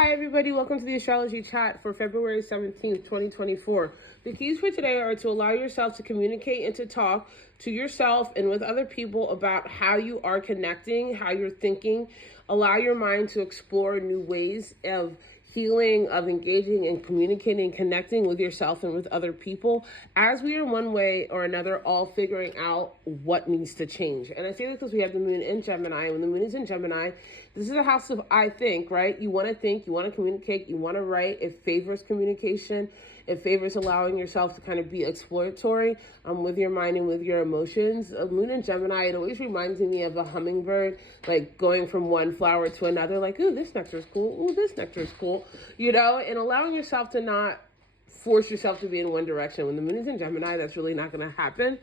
Hi everybody, welcome to the Astrology Chat for February 17th, 2024. The keys for today are to allow yourself to communicate and to talk to yourself and with other people about how you are connecting, how you're thinking. Allow your mind to explore new ways of healing, of engaging and communicating, connecting with yourself and with other people, as we are one way or another all figuring out what needs to change. And I say this because we have the moon in Gemini. When the moon is in Gemini, this is a house of I think, right? You want to think, you want to communicate, you want to write. It favors communication. It favors allowing yourself to kind of be exploratory with your mind and with your emotions. Moon in Gemini, it always reminds me of a hummingbird, like going from one flower to another, like, ooh, this nectar is cool. Ooh, this nectar is cool, and allowing yourself to not force yourself to be in one direction. When the moon is in Gemini, that's really not going to happen.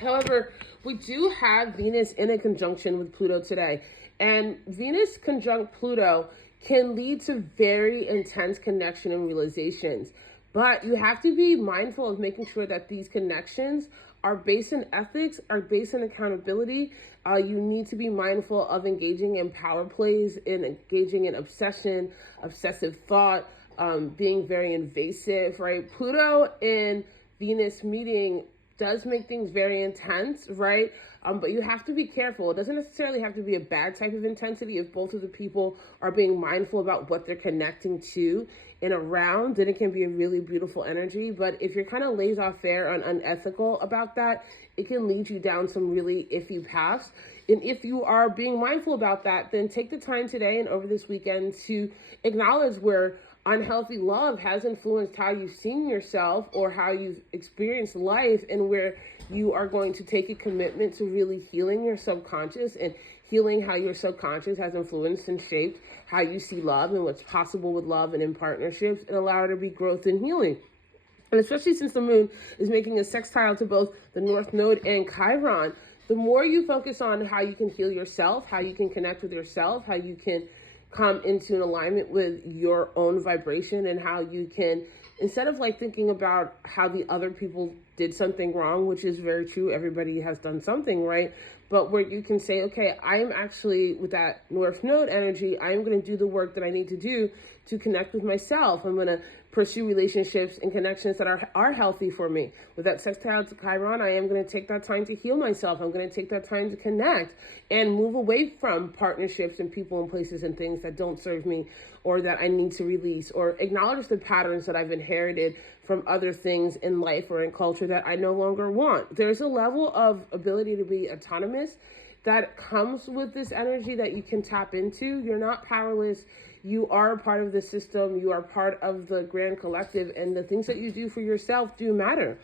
However, we do have Venus in a conjunction with Pluto today. And Venus conjunct Pluto can lead to very intense connection and realizations. But you have to be mindful of making sure that these connections are based in ethics, are based in accountability. You need to be mindful of engaging in power plays, in engaging in obsession, obsessive thought, being very invasive, right? Pluto and Venus meeting does make things very intense, right? But you have to be careful. It doesn't necessarily have to be a bad type of intensity. If both of the people are being mindful about what they're connecting to and around, then it can be a really beautiful energy. But if you're kind of laissez-faire and unethical about that, it can lead you down some really iffy paths. And if you are being mindful about that, then take the time today and over this weekend to acknowledge where unhealthy love has influenced how you've seen yourself or how you've experienced life, and where you are going to take a commitment to really healing your subconscious and healing how your subconscious has influenced and shaped how you see love and what's possible with love and in partnerships, and allow it to be growth and healing. And especially since the moon is making a sextile to both the North Node and Chiron, the more you focus on how you can heal yourself, how you can connect with yourself, how you can come into an alignment with your own vibration, and how you can, instead of like thinking about how the other people did something wrong, which is very true, everybody has done something, right? But where you can say, okay, I am actually, with that North Node energy, I am going to do the work that I need to do to connect with myself. I'm going to pursue relationships and connections that are healthy for me. With that sextile to Chiron, I am going to take that time to heal myself. I'm going to take that time to connect and move away from partnerships and people and places and things that don't serve me, or that I need to release, or acknowledge the patterns that I've inherited from other things in life or in culture that I no longer want. There's a level of ability to be autonomous that comes with this energy that you can tap into. You're not powerless. You are a part of the system. You are part of the grand collective, and the things that you do for yourself do matter.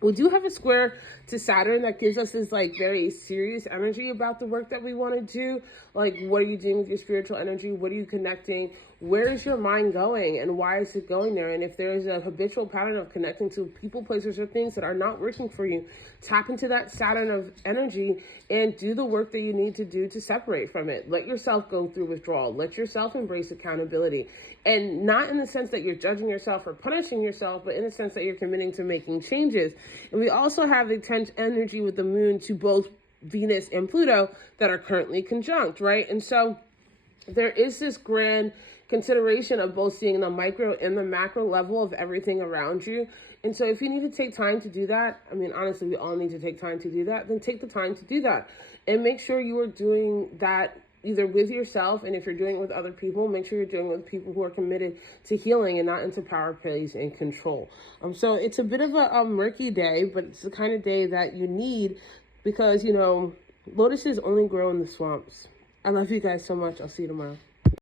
We do have a square to Saturn that gives us this like very serious energy about the work that we want to do. Like, what are you doing with your spiritual energy? What are you connecting? Where is your mind going, and why is it going there? And if there is a habitual pattern of connecting to people, places, or things that are not working for you, tap into that Saturn of energy and do the work that you need to do to separate from it. Let yourself go through withdrawal. Let yourself embrace accountability. And not in the sense that you're judging yourself or punishing yourself, but in the sense that you're committing to making changes. And we also have the tense energy with the moon to both Venus and Pluto that are currently conjunct, right? And so there is this grand consideration of both seeing the micro and the macro level of everything around you. And so if you need to take time to do that, I mean, honestly, we all need to take time to do that, then take the time to do that. And make sure you are doing that either with yourself, and if you're doing it with other people, make sure you're doing it with people who are committed to healing and not into power plays and control. So it's a bit of a murky day, but it's the kind of day that you need, because, lotuses only grow in the swamps. I love you guys so much. I'll see you tomorrow.